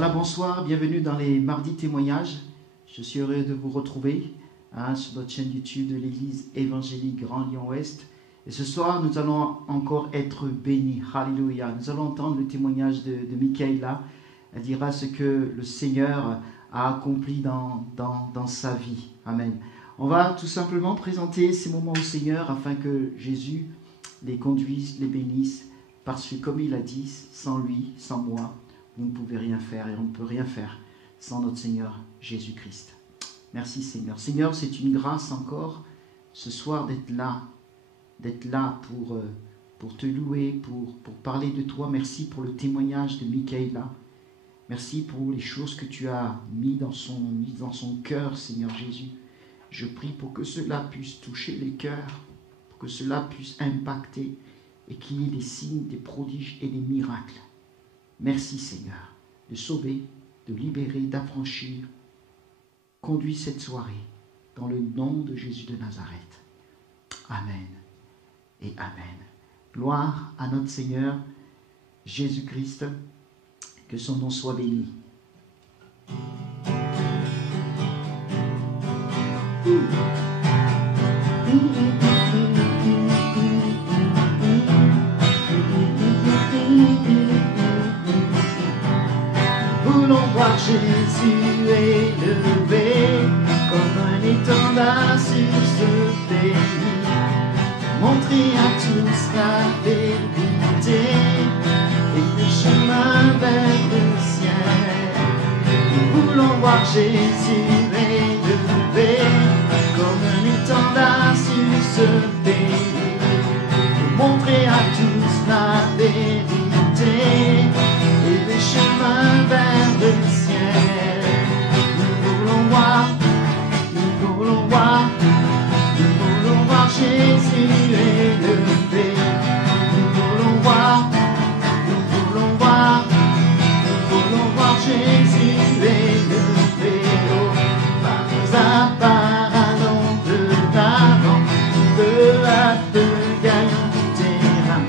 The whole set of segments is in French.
Voilà, bonsoir, bienvenue dans les mardis témoignages. Je suis heureux de vous retrouver sur notre chaîne YouTube de l'église évangélique Grand Lyon Ouest. Et ce soir, nous allons encore être bénis. Alléluia. Nous allons entendre le témoignage de Michaela. Elle dira ce que le Seigneur a accompli dans sa vie. Amen. On va tout simplement présenter ces moments au Seigneur afin que Jésus les conduise, les bénisse. Parce que comme il a dit, sans lui, sans moi, vous ne pouvez rien faire et on ne peut rien faire sans notre Seigneur Jésus-Christ. Merci Seigneur. Seigneur, c'est une grâce encore ce soir d'être là pour te louer, pour parler de toi. Merci pour le témoignage de Michaela. Merci pour les choses que tu as mis dans son cœur, Seigneur Jésus. Je prie pour que cela puisse toucher les cœurs, pour que cela puisse impacter et qu'il y ait des signes, des prodiges et des miracles. Merci Seigneur de sauver, de libérer, d'affranchir. Conduis cette soirée dans le nom de Jésus de Nazareth. Amen et Amen. Gloire à notre Seigneur Jésus-Christ, que son nom soit béni. Voulons voir Jésus élevé comme un étendard sur ce pays, montrer à tous la vérité et le chemin vers le ciel. Nous voulons voir Jésus élevé comme un étendard sur ce pays, montrer à tous la vérité et le chemin vers le ciel. Nous voulons voir Jésus élevé. Nous voulons voir Jésus élevé. Oh, pas à pas, allons de l'avant, peu à peu gagnons du terrain.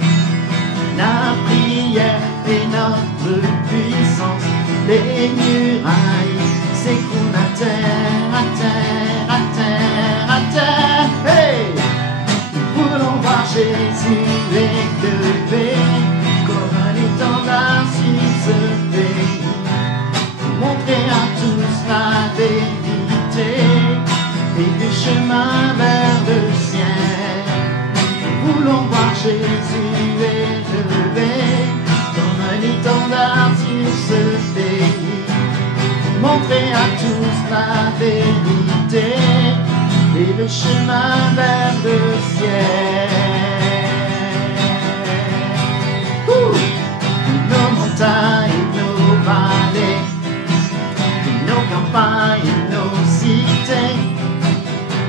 La prière est notre puissance, les murailles s'écroulent à terre, à terre, à terre, à terre. Hey! Nous voulons voir Jésus élevé comme un étendard sur ce pays, montrer à tous la vérité et le chemin vers le ciel. Nous voulons voir Jésus élevé comme un étendard sur ce pays, montrer à tous la vérité et le chemin vers le ciel. Nos montagnes, nos vallées, nos campagnes, nos cités,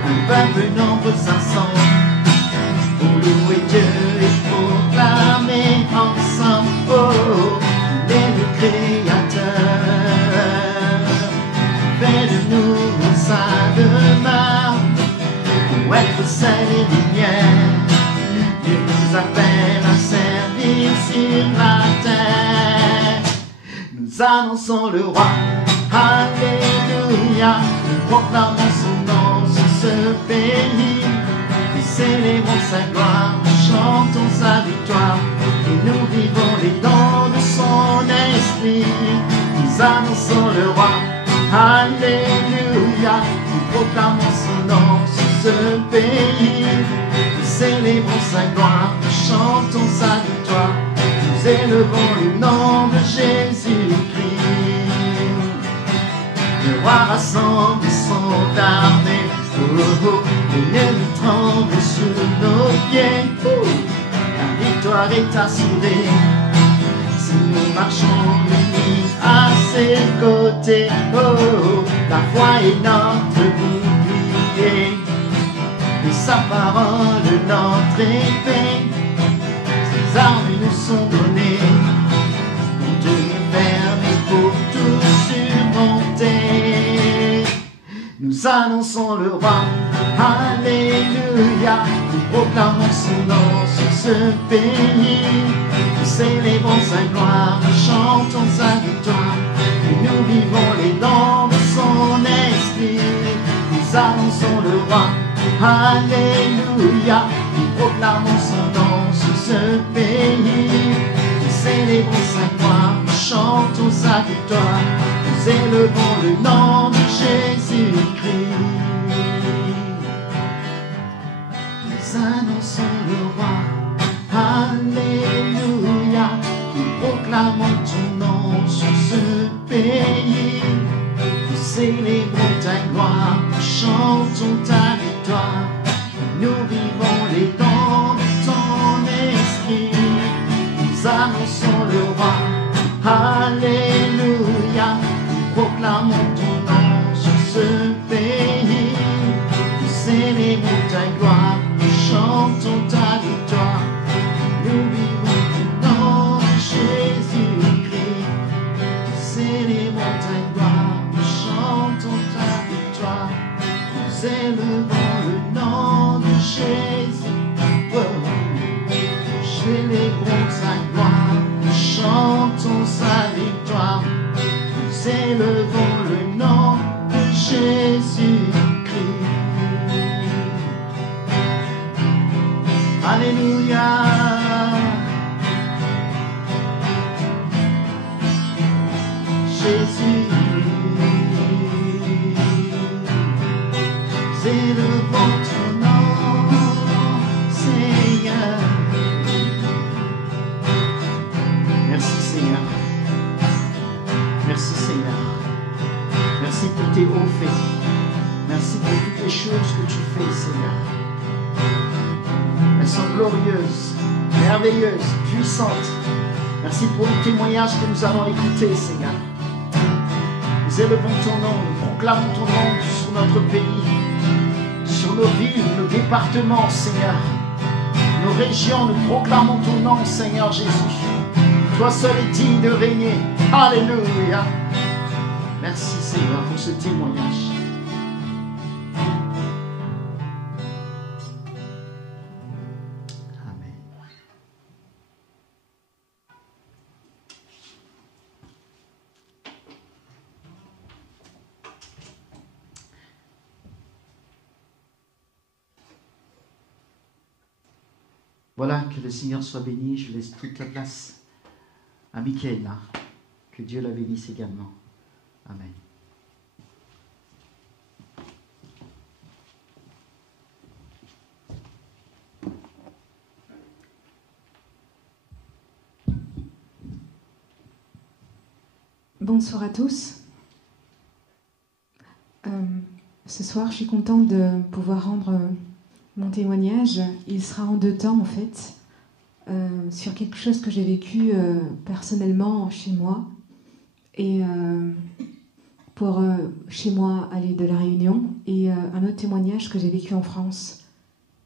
un peuple nombreux s'assemble pour louer Dieu et proclamer ensemble, oh, il est le Créateur. Fais de nous sa demeure, pour être sel et lumière. Dieu nous appelle à servir sur la terre. Nous annonçons le roi, alléluia. Nous proclamons son nom sur ce pays. Nous célébrons sa gloire, nous chantons sa victoire. Et nous vivons les dons de son esprit. Nous annonçons le roi, alléluia. Nous proclamons son nom sur ce pays. Nous célébrons sa gloire, nous chantons sa victoire. Nous élevons le nom de Jésus-Christ. Le roi rassemble son armée. Oh, oh, l'ennemi tremble sous nos pieds. Oh, la victoire est assurée si nous marchons unis à ses côtés. Oh, la foi est notre bouclier et sa parole notre épée. Ses armes nous sont données pour tenir ferme et pour tout surmonter. Nous annonçons le roi, alléluia. Nous proclamons son nom sur ce pays. Nous célébrons sa gloire, nous chantons sa victoire. Nous vivons les dons de son esprit. Nous annonçons le roi. Alléluia. Nous proclamons son nom sur ce pays. Nous célébrons sa gloire. Nous chantons sa victoire. Nous élevons le nom de Jésus-Christ. Nous annonçons le roi. Alléluia. Nous proclamons ton nom sur ce pays. Nous célébrons ta gloire. Nous chantons ta victoire. Nous vivons les dons de ton esprit. Nous annonçons le roi. Alléluia. Nous proclamons ton nom sur ce pays. Nous célébrons ta gloire. Nous chantons ta victoire. Nous vivons le nom de Jésus-Christ. Nous célébrons ta gloire. Nous chantons ta victoire. Nous élevons le nom de Jésus. Nous célébrons sa gloire. Nous chantons sa victoire. Nous élevons le nom de Jésus-Christ. Alléluia. Jésus, élevons ton nom, Seigneur. Merci Seigneur. Merci Seigneur. Merci pour tes hauts faits. Merci pour toutes les choses que tu fais, Seigneur. Elles sont glorieuses, merveilleuses, puissantes. Merci pour le témoignage que nous allons écouter, Seigneur. Nous élevons ton nom, nous proclamons ton nom sur notre pays, sur nos villes, nos départements, Seigneur. Nos régions, nous proclamons ton nom, Seigneur Jésus. Toi seul est digne de régner. Alléluia. Merci, Seigneur, pour ce témoignage. Voilà, que le Seigneur soit béni. Je laisse toute la place à Michaela. Que Dieu la bénisse également. Amen. Bonsoir à tous. Ce soir, je suis contente de pouvoir rendre mon témoignage. Il sera en deux temps, en fait, sur quelque chose que j'ai vécu personnellement chez moi. Et pour chez moi aller de la Réunion, et un autre témoignage que j'ai vécu en France.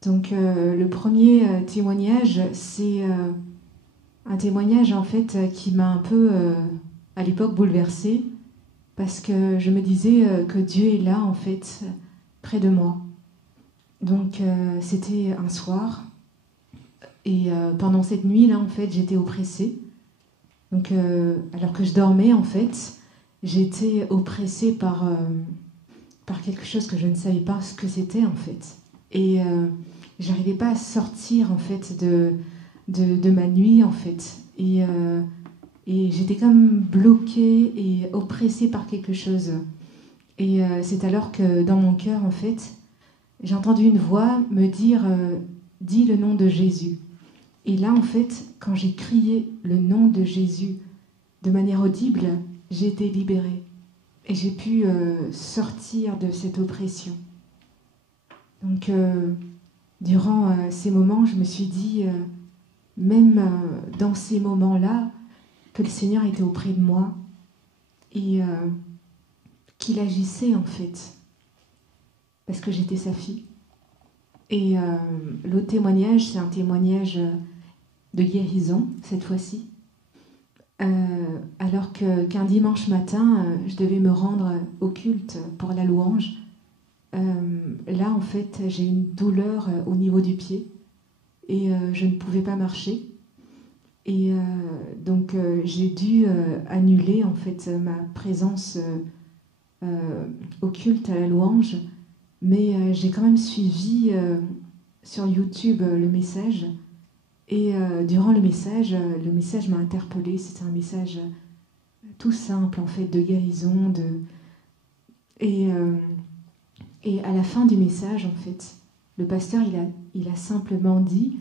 Donc le premier témoignage, c'est un témoignage en fait qui m'a un peu à l'époque bouleversée, parce que je me disais que Dieu est là en fait près de moi. Donc c'était un soir, et pendant cette nuit-là en fait j'étais oppressée. Donc alors que je dormais en fait, j'étais oppressée par quelque chose que je ne savais pas ce que c'était en fait. Et j'arrivais pas à sortir en fait de ma nuit en fait. Et j'étais comme bloquée et oppressée par quelque chose. Et c'est alors que dans mon cœur en fait, j'ai entendu une voix me dire dis le nom de Jésus. Et là en fait, quand j'ai crié le nom de Jésus de manière audible, j'ai été libérée. Et j'ai pu sortir de cette oppression. Donc, durant ces moments, je me suis dit, même dans ces moments-là, que le Seigneur était auprès de moi et qu'il agissait en fait, parce que j'étais sa fille. Et l'autre témoignage, c'est un témoignage de guérison, cette fois-ci. Alors qu'un dimanche matin, je devais me rendre au culte pour la louange. Là, en fait, j'ai une douleur au niveau du pied et je ne pouvais pas marcher. Et donc j'ai dû annuler en fait ma présence au culte à la louange, mais j'ai quand même suivi sur YouTube le message. Et durant le message m'a interpellée. C'était un message tout simple en fait de guérison, et à la fin du message en fait, le pasteur il a simplement dit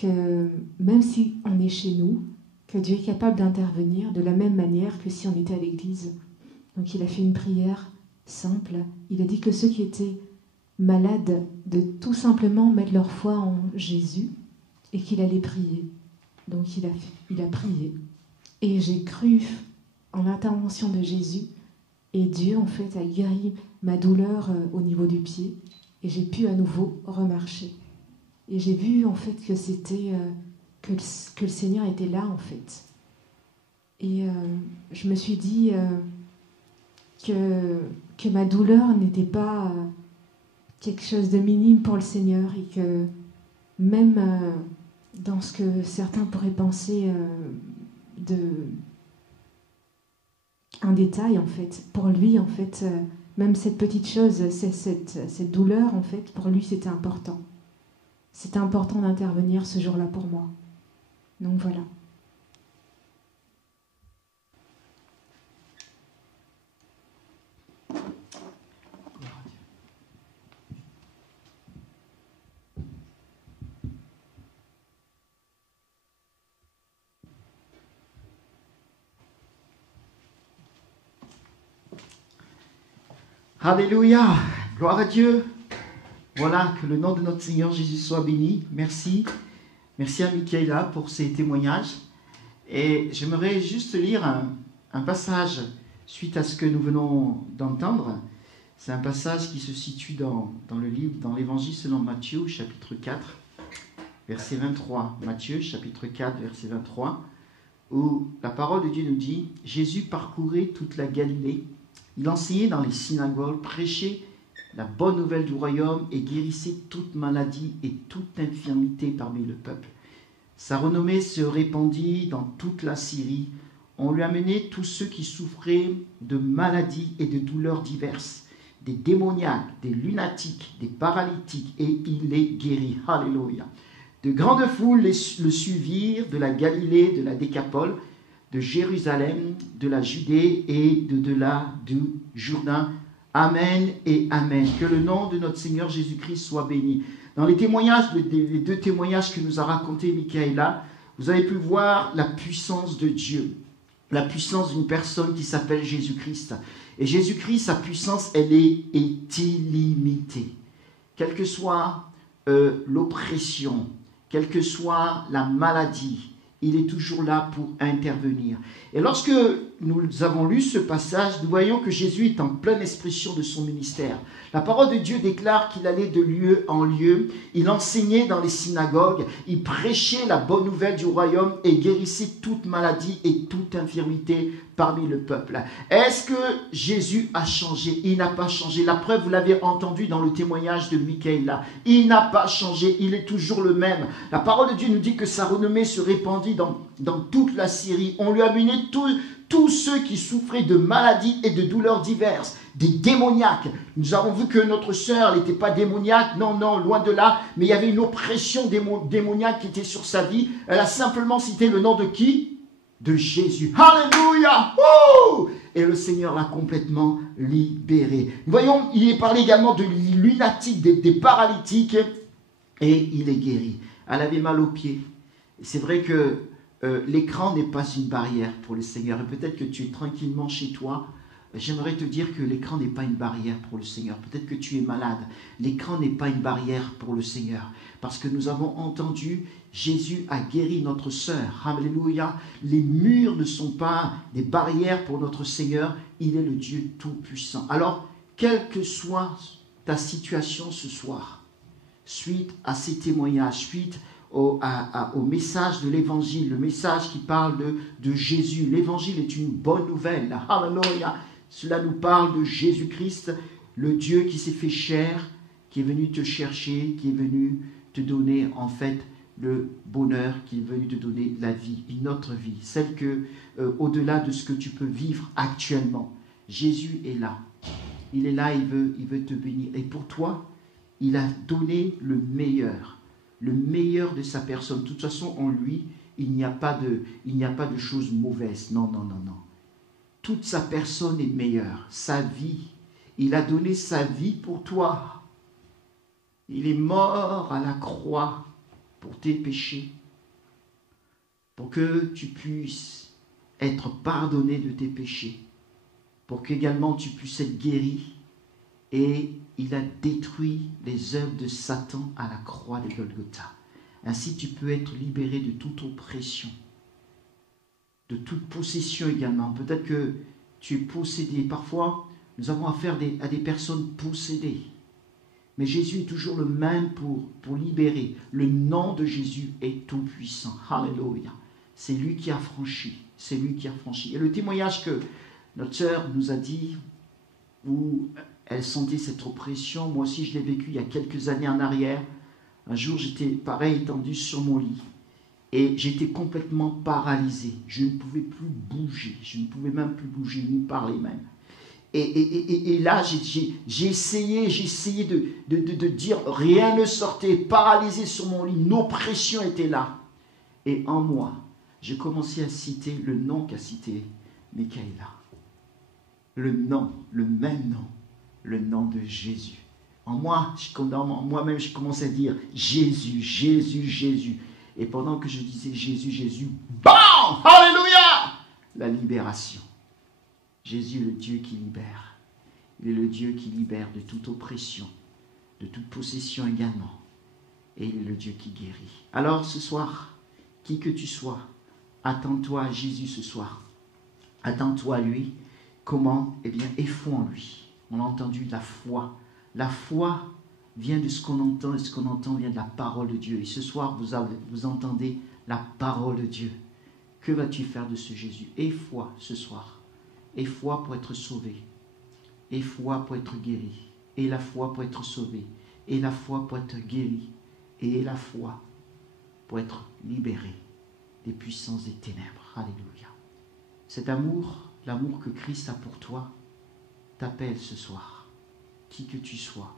que même si on est chez nous, que Dieu est capable d'intervenir de la même manière que si on était à l'église. Donc il a fait une prière simple. Il a dit que ceux qui étaient malades de tout simplement mettre leur foi en Jésus et qu'il allait prier. Donc il a prié. Et j'ai cru en l'intervention de Jésus, et Dieu en fait a guéri ma douleur au niveau du pied, et j'ai pu à nouveau remarcher. Et j'ai vu en fait que c'était que le Seigneur était là en fait. Et je me suis dit que ma douleur n'était pas quelque chose de minime pour le Seigneur, et que même dans ce que certains pourraient penser un détail en fait, pour lui en fait, même cette petite chose, cette douleur en fait, pour lui c'était important. C'était important d'intervenir ce jour-là pour moi. Donc voilà. Alléluia, gloire à Dieu. Voilà, que le nom de notre Seigneur Jésus soit béni. Merci. Merci à Michaela pour ses témoignages. Et j'aimerais juste lire un passage suite à ce que nous venons d'entendre. C'est un passage qui se situe dans le livre, dans l'évangile selon Matthieu, chapitre 4, verset 23. Matthieu, chapitre 4, verset 23, où la parole de Dieu nous dit « Jésus parcourait toute la Galilée. Il enseignait dans les synagogues, prêchait la bonne nouvelle du royaume et guérissait toute maladie et toute infirmité parmi le peuple. Sa renommée se répandit dans toute la Syrie. On lui amenait tous ceux qui souffraient de maladies et de douleurs diverses, des démoniaques, des lunatiques, des paralytiques, et il les guérit. » Alléluia. De grandes foules le suivirent de la Galilée, de la Décapole, de Jérusalem, de la Judée et de delà du Jourdain. Amen et Amen. Que le nom de notre Seigneur Jésus-Christ soit béni. Dans les témoignages, les deux témoignages que nous a racontés Michaela, vous avez pu voir la puissance de Dieu, la puissance d'une personne qui s'appelle Jésus-Christ. Et Jésus-Christ, sa puissance, elle est illimitée. Quelle que soit l'oppression, quelle que soit la maladie, il est toujours là pour intervenir. Et lorsque nous avons lu ce passage, nous voyons que Jésus est en pleine expression de son ministère. La parole de Dieu déclare qu'il allait de lieu en lieu, il enseignait dans les synagogues, il prêchait la bonne nouvelle du royaume et guérissait toute maladie et toute infirmité parmi le peuple. Est-ce que Jésus a changé? Il n'a pas changé. La preuve, vous l'avez entendu dans le témoignage de Michaela. Il n'a pas changé, il est toujours le même. La parole de Dieu nous dit que sa renommée se répandit dans toute la Syrie. On lui a amené tous ceux qui souffraient de maladies et de douleurs diverses, des démoniaques. Nous avons vu que notre sœur n'était pas démoniaque, non, loin de là, mais il y avait une oppression démoniaque qui était sur sa vie. Elle a simplement cité le nom de qui? De Jésus. Alléluia! Wouh! Et le Seigneur l'a complètement libéré. Nous voyons, il est parlé également de lunatiques, des paralytiques, et il est guéri. Elle avait mal aux pieds. C'est vrai que l'écran n'est pas une barrière pour le Seigneur. Et peut-être que tu es tranquillement chez toi. J'aimerais te dire que l'écran n'est pas une barrière pour le Seigneur. Peut-être que tu es malade. L'écran n'est pas une barrière pour le Seigneur. Parce que nous avons entendu, Jésus a guéri notre sœur. Alléluia. Les murs ne sont pas des barrières pour notre Seigneur. Il est le Dieu Tout-Puissant. Alors, quelle que soit ta situation ce soir, suite à ces témoignages, suite au message de l'évangile, le message qui parle de Jésus. L'évangile est une bonne nouvelle. Alléluia. Cela nous parle de Jésus-Christ, le Dieu qui s'est fait chair, qui est venu te chercher, qui est venu te donner en fait le bonheur, qu'il est venu te donner la vie, une autre vie, celle que, au-delà de ce que tu peux vivre actuellement. Jésus est là. Il est là, il veut te bénir. Et pour toi, il a donné le meilleur de sa personne. De toute façon, en lui, il n'y a pas de choses mauvaises. Non, non, non, non. Toute sa personne est meilleure. Sa vie, il a donné sa vie pour toi. Il est mort à la croix pour tes péchés, pour que tu puisses être pardonné de tes péchés, pour qu'également tu puisses être guéri. Et il a détruit les œuvres de Satan à la croix de Golgotha. Ainsi, tu peux être libéré de toute oppression, de toute possession également. Peut-être que tu es possédé. Parfois, nous avons affaire à des personnes possédées. Mais Jésus est toujours le même pour libérer. Le nom de Jésus est tout puissant. Alléluia. C'est lui qui a franchi. C'est lui qui a franchi. Et le témoignage que notre sœur nous a dit, où elle sentait cette oppression, moi aussi je l'ai vécu il y a quelques années en arrière. Un jour, j'étais pareil étendu sur mon lit. Et j'étais complètement paralysé. Je ne pouvais plus bouger. Je ne pouvais même plus bouger, ni parler même. Et là, j'ai essayé de dire, rien ne sortait, paralysé sur mon lit, une oppression était là. Et en moi, j'ai commencé à citer le nom qu'a cité Michaela. Le nom, le même nom, le nom de Jésus. En moi, moi-même, je commençais à dire Jésus, Jésus, Jésus. Et pendant que je disais Jésus, Jésus, bam, alléluia, la libération. Jésus est le Dieu qui libère. Il est le Dieu qui libère de toute oppression, de toute possession également. Et il est le Dieu qui guérit. Alors ce soir, qui que tu sois, attends-toi à Jésus ce soir. Attends-toi à lui. Comment? Eh bien, aie foi en lui. On a entendu la foi. La foi vient de ce qu'on entend, et ce qu'on entend vient de la parole de Dieu. Et ce soir, vous entendez la parole de Dieu. Que vas-tu faire de ce Jésus? Aie foi ce soir. Aie foi pour être sauvé. Aie foi pour être guéri. Aie la foi pour être sauvé. Aie la foi pour être guéri. Et aie la foi pour être libéré des puissances des ténèbres. Alléluia. Cet amour, l'amour que Christ a pour toi, t'appelle ce soir. Qui que tu sois,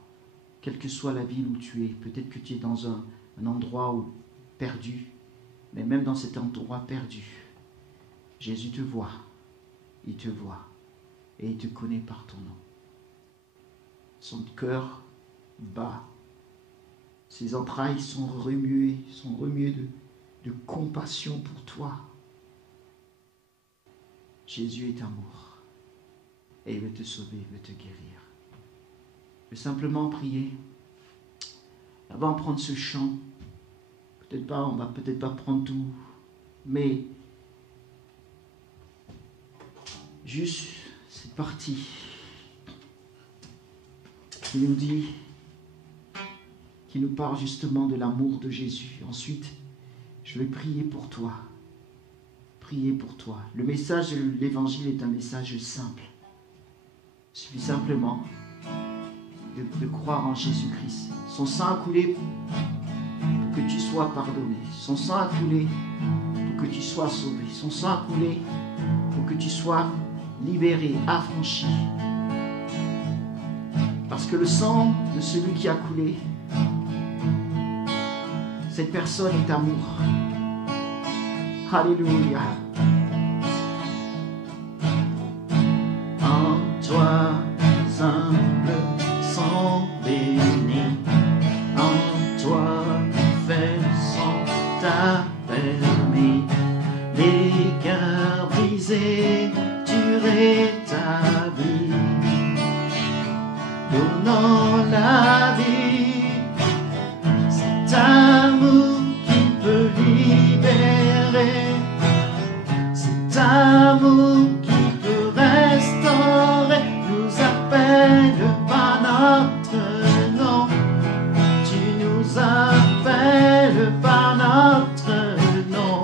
quelle que soit la ville où tu es, peut-être que tu es dans un endroit perdu, mais même dans cet endroit perdu, Jésus te voit. Il te voit et il te connaît par ton nom. Son cœur bat. Ses entrailles sont remuées de compassion pour toi. Jésus est amour et il veut te sauver, il veut te guérir. Je vais simplement prier. Avant de prendre ce chant, on va peut-être pas prendre tout, mais juste cette partie qui nous dit, qui nous parle justement de l'amour de Jésus. Ensuite, je vais prier pour toi. Prier pour toi. Le message de l'évangile est un message simple. Il suffit simplement de croire en Jésus-Christ. Son sang a coulé pour que tu sois pardonné. Son sang a coulé pour que tu sois sauvé. Son sang a coulé pour que tu sois libéré, affranchi. Parce que le sang de celui qui a coulé, cette personne est amour. Alléluia. En toi, simple sang béni, en toi, fait sans ta permis, les cœurs brisés, tu rétablis, donnant la vie, cet amour qui peut libérer, cet amour qui peut restaurer, nous appelle par notre nom, tu nous appelles par notre nom.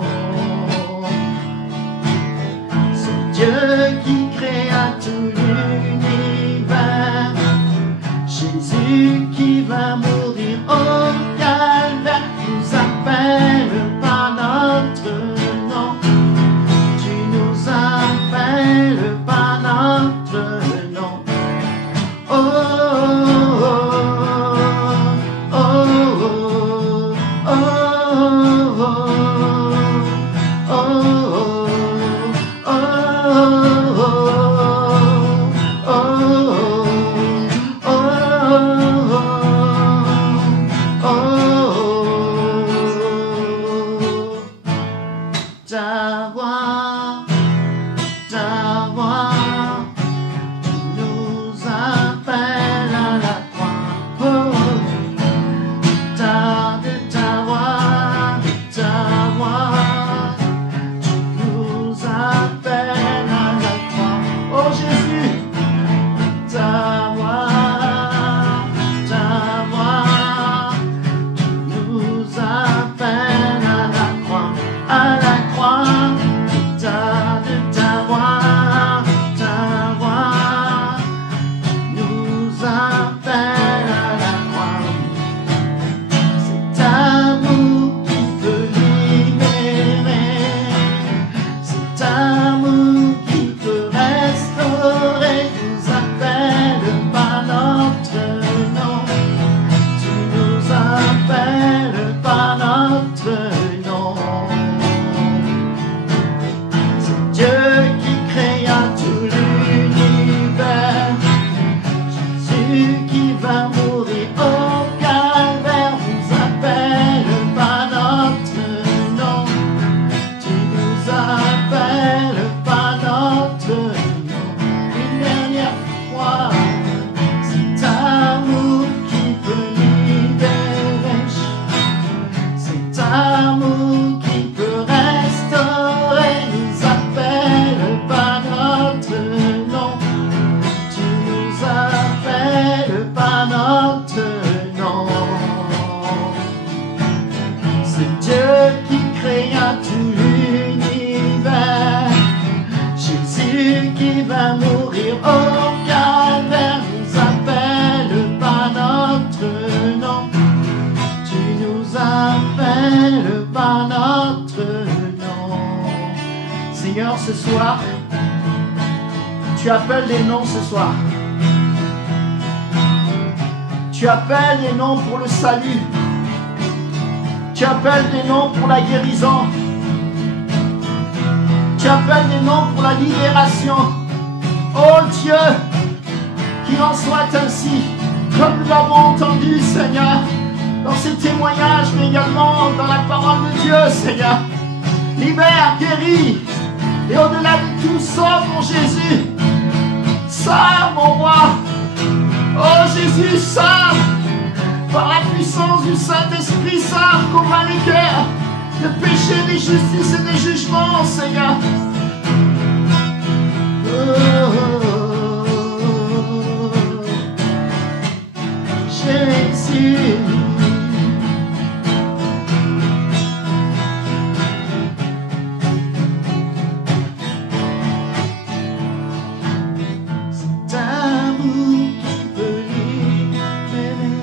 C'est Dieu qui créa tout l'univers, Jésus qui pas notre nom. C'est Dieu qui créa tout l'univers. Jésus qui va mourir au calvaire nous appelle pas notre nom. Tu nous appelles pas notre nom. Une dernière fois, c'est amour qui peut libérer. C'est amour qui peut restaurer. Nous appelle pas notre nom. Tu nous appelles pas notre nom. C'est Dieu qui créa tout l'univers. Jésus qui va mourir au calvaire nous appelle pas notre nom. Tu nous appelles pas notre nom. Seigneur, ce soir, tu appelles les noms ce soir. Tu appelles les noms pour le salut. Tu appelles des noms pour la guérison. Tu appelles des noms pour la libération. Oh Dieu, qu'il en soit ainsi, comme nous l'avons entendu, Seigneur, dans ces témoignages, mais également dans la parole de Dieu, Seigneur. Libère, guéris, et au-delà de tout, sauve mon Jésus. Sauve mon roi. Oh Jésus, sauve. Par la puissance du Saint-Esprit, sauve, convainc les cœurs de péché, d'injustice et de jugement, Seigneur. Jésus. C'est amour qui peut libérer.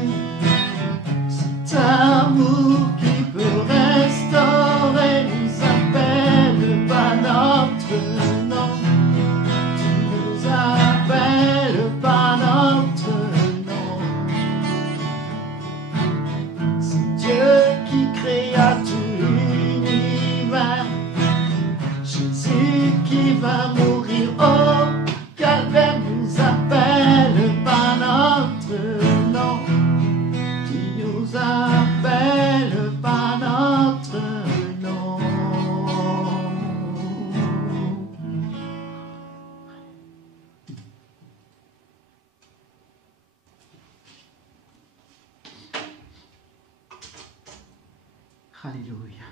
C'est amour qui peut restaurer. Nous appelle pas notre nom. Tu nous appelles pas notre nom. C'est Dieu qui créa tout l'univers. Jésus qui va mourir au calvaire nous appelle pas notre nom. Tu nous appelles pas notre nom. Alléluia.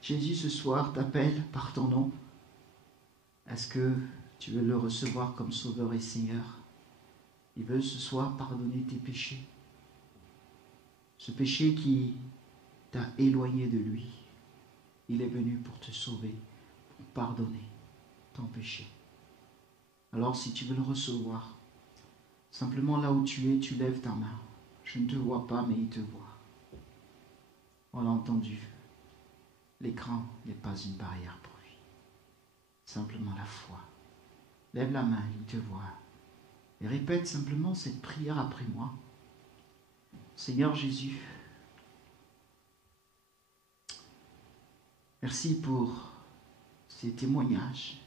Jésus ce soir t'appelle par ton nom. Est-ce que tu veux le recevoir comme Sauveur et Seigneur? Il veut ce soir pardonner tes péchés. Ce péché qui t'a éloigné de lui. Il est venu pour te sauver, pour pardonner ton péché. Alors si tu veux le recevoir, simplement là où tu es, tu lèves ta main. Je ne te vois pas, mais il te voit. On l'a entendu. L'écran n'est pas une barrière pour lui. Simplement la foi. Lève la main, il te voit. Et répète simplement cette prière après moi. Seigneur Jésus, merci pour ces témoignages.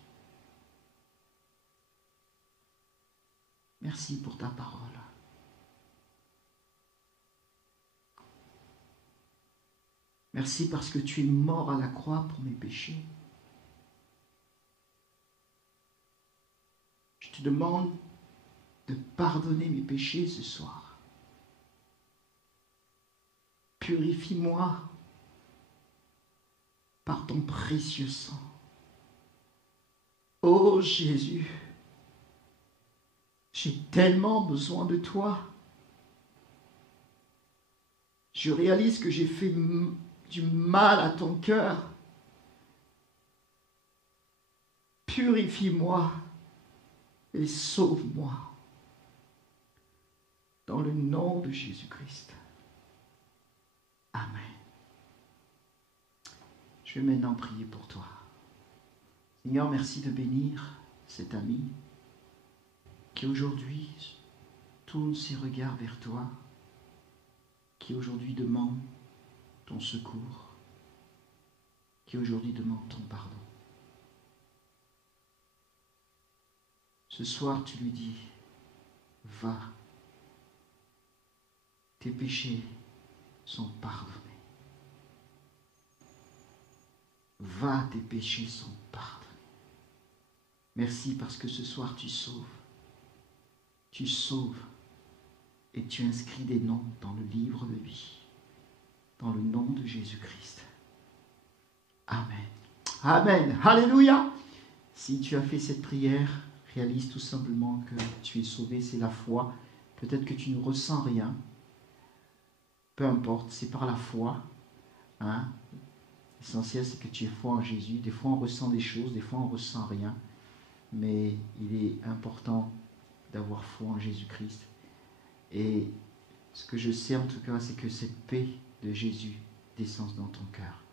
Merci pour ta parole. Merci parce que tu es mort à la croix pour mes péchés. Je te demande de pardonner mes péchés ce soir. Purifie-moi par ton précieux sang. Oh Jésus, j'ai tellement besoin de toi. Je réalise que j'ai fait du mal à ton cœur. Purifie-moi et sauve-moi. Dans le nom de Jésus-Christ. Amen. Je vais maintenant prier pour toi. Seigneur, merci de bénir cet ami qui aujourd'hui tourne ses regards vers toi, qui aujourd'hui demande ton secours, qui aujourd'hui demande ton pardon. Ce soir, tu lui dis, va, tes péchés sont pardonnés. Va, tes péchés sont pardonnés. Merci parce que ce soir, tu sauves. Tu sauves et tu inscris des noms dans le livre de vie. Dans le nom de Jésus-Christ. Amen. Amen. Alléluia. Si tu as fait cette prière, réalise tout simplement que tu es sauvé, c'est la foi. Peut-être que tu ne ressens rien. Peu importe, c'est par la foi. Hein? L'essentiel, c'est que tu aies foi en Jésus. Des fois, on ressent des choses, des fois, on ne ressent rien. Mais il est important d'avoir foi en Jésus-Christ. Et ce que je sais en tout cas, c'est que cette paix de Jésus descend dans ton cœur.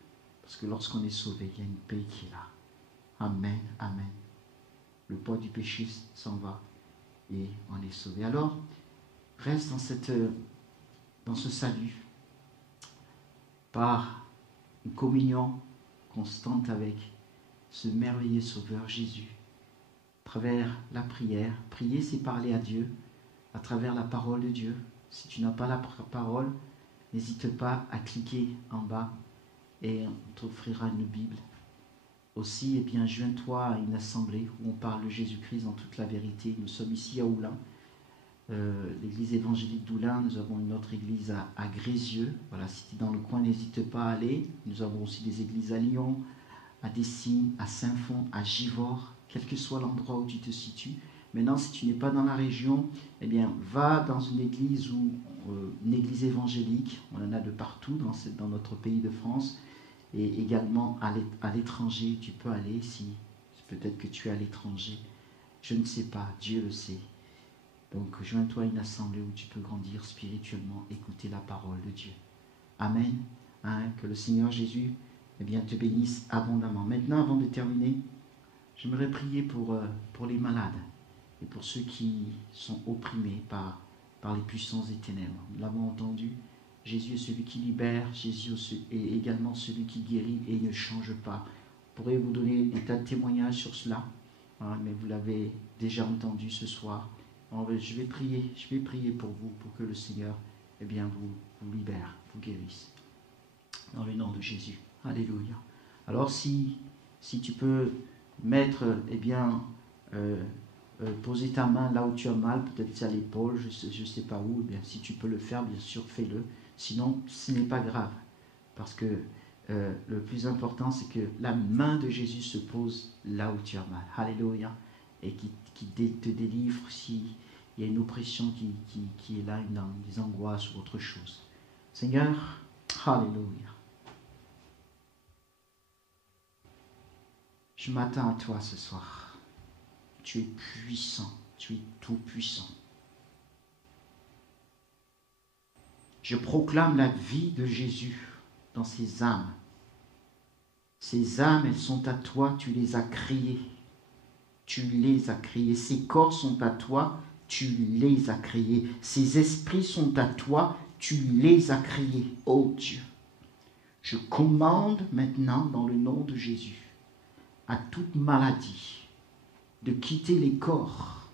Parce que lorsqu'on est sauvé, il y a une paix qui est là. Amen, amen. Le poids du péché s'en va et on est sauvé. Alors, reste dans ce salut par une communion constante avec ce merveilleux Sauveur Jésus. À travers la prière, prier c'est parler à Dieu, à travers la parole de Dieu. Si tu n'as pas la parole, n'hésite pas à cliquer en bas et on t'offrira une Bible. Aussi, joins-toi à une assemblée où on parle de Jésus-Christ dans toute la vérité. Nous sommes ici à Oulin, l'église évangélique d'Oulin. Nous avons une autre église à Grézieux. Voilà, si tu es dans le coin, n'hésite pas à aller. Nous avons aussi des églises à Lyon, à Dessines, à Saint-Fond, à Givors, quel que soit l'endroit où tu te situes. Maintenant, si tu n'es pas dans la région, va dans une église évangélique. On en a de partout dans notre pays de France. Et également à l'étranger, tu peux aller si peut-être que tu es à l'étranger. Je ne sais pas, Dieu le sait. Donc, joins-toi à une assemblée où tu peux grandir spirituellement, écouter la parole de Dieu. Amen. Que le Seigneur Jésus te bénisse abondamment. Maintenant, avant de terminer, j'aimerais prier pour les malades et pour ceux qui sont opprimés par les puissances des ténèbres. Nous l'avons entendu. Jésus est celui qui libère, Jésus est également celui qui guérit et ne change pas. Je pourrais vous donner des tas de témoignages sur cela, mais vous l'avez déjà entendu ce soir. Alors, je vais prier pour vous, pour que le Seigneur vous libère, vous guérisse. Dans le nom de Jésus. Alléluia. Alors si tu peux mettre, poser ta main là où tu as mal, peut-être c'est à l'épaule, je ne sais pas où, si tu peux le faire, bien sûr, fais-le. Sinon, ce n'est pas grave. Parce que le plus important, c'est que la main de Jésus se pose là où tu as mal. Alléluia. Et qui te délivre s'il y a une oppression qui est là, des angoisses ou autre chose. Seigneur, alléluia. Je m'attends à toi ce soir. Tu es puissant, tu es tout puissant. Je proclame la vie de Jésus dans ces âmes. Ces âmes, elles sont à toi, tu les as créées. Tu les as créées. Ces corps sont à toi, tu les as créés. Ces esprits sont à toi, tu les as créés. Oh Dieu, je commande maintenant dans le nom de Jésus à toute maladie de quitter les corps,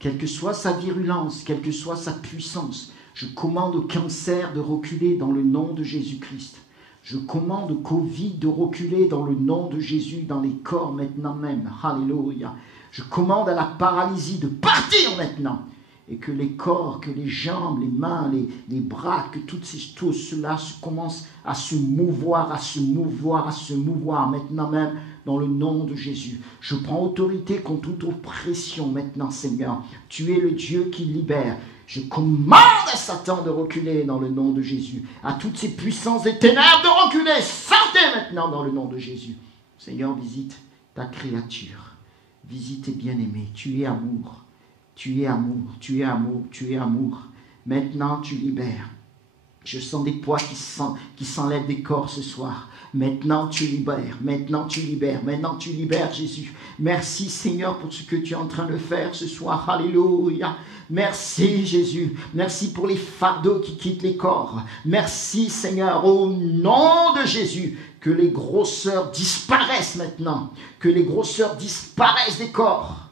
quelle que soit sa virulence, quelle que soit sa puissance. Je commande au cancer de reculer dans le nom de Jésus-Christ. Je commande au Covid de reculer dans le nom de Jésus, dans les corps maintenant même. Alléluia. Je commande à la paralysie de partir maintenant. Et que les corps, que les jambes, les mains, les bras, que tout cela commence à se mouvoir, à se mouvoir maintenant même dans le nom de Jésus. Je prends autorité contre toute oppression maintenant, Seigneur. Tu es le Dieu qui libère. Je commande à Satan de reculer dans le nom de Jésus. À toutes ces puissances des ténèbres de reculer. Sortez maintenant dans le nom de Jésus. Seigneur, visite ta créature. Visite tes bien-aimés. Tu es amour. Tu es amour. Tu es amour. Tu es amour. Maintenant, tu libères. Je sens des poids qui s'enlèvent des corps ce soir. Maintenant tu libères, maintenant tu libères, maintenant tu libères Jésus. Merci Seigneur pour ce que tu es en train de faire ce soir. Alléluia. Merci Jésus. Merci pour les fardeaux qui quittent les corps. Merci Seigneur. Au nom de Jésus, que les grosseurs disparaissent maintenant. Que les grosseurs disparaissent des corps.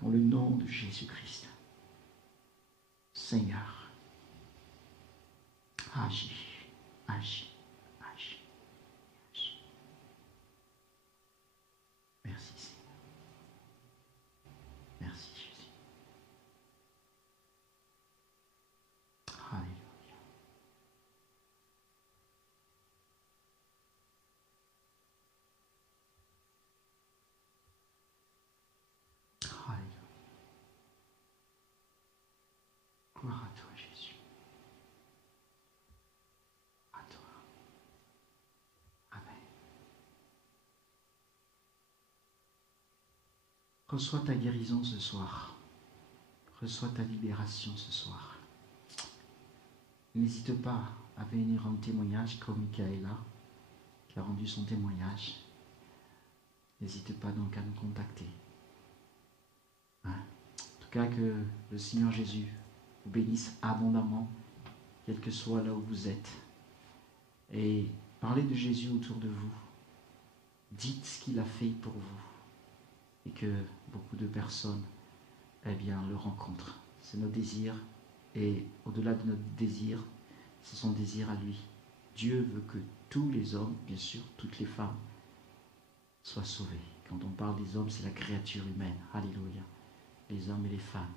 Dans le nom de Jésus-Christ. Seigneur. Agis, agis, agis, agis. Merci Seigneur. Merci Jésus. Alléluia. Alléluia. Gloire à toi Jésus. Reçois ta guérison ce soir. Reçois ta libération ce soir. N'hésite pas à venir rendre témoignage comme Michaela qui a rendu son témoignage. N'hésite pas donc à nous contacter. En tout cas, que le Seigneur Jésus vous bénisse abondamment, quel que soit là où vous êtes. Et parlez de Jésus autour de vous. Dites ce qu'il a fait pour vous. Et que beaucoup de personnes le rencontrent. C'est notre désir. Et au-delà de notre désir, c'est son désir à lui. Dieu veut que tous les hommes, bien sûr, toutes les femmes, soient sauvés. Quand on parle des hommes, c'est la créature humaine. Alléluia. Les hommes et les femmes.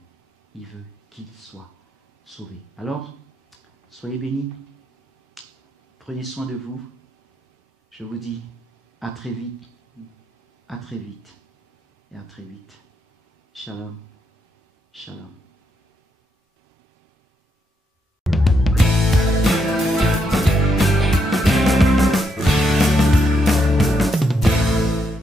Il veut qu'ils soient sauvés. Alors, soyez bénis. Prenez soin de vous. Je vous dis à très vite. À très vite. Et à très vite. Shalom. Shalom.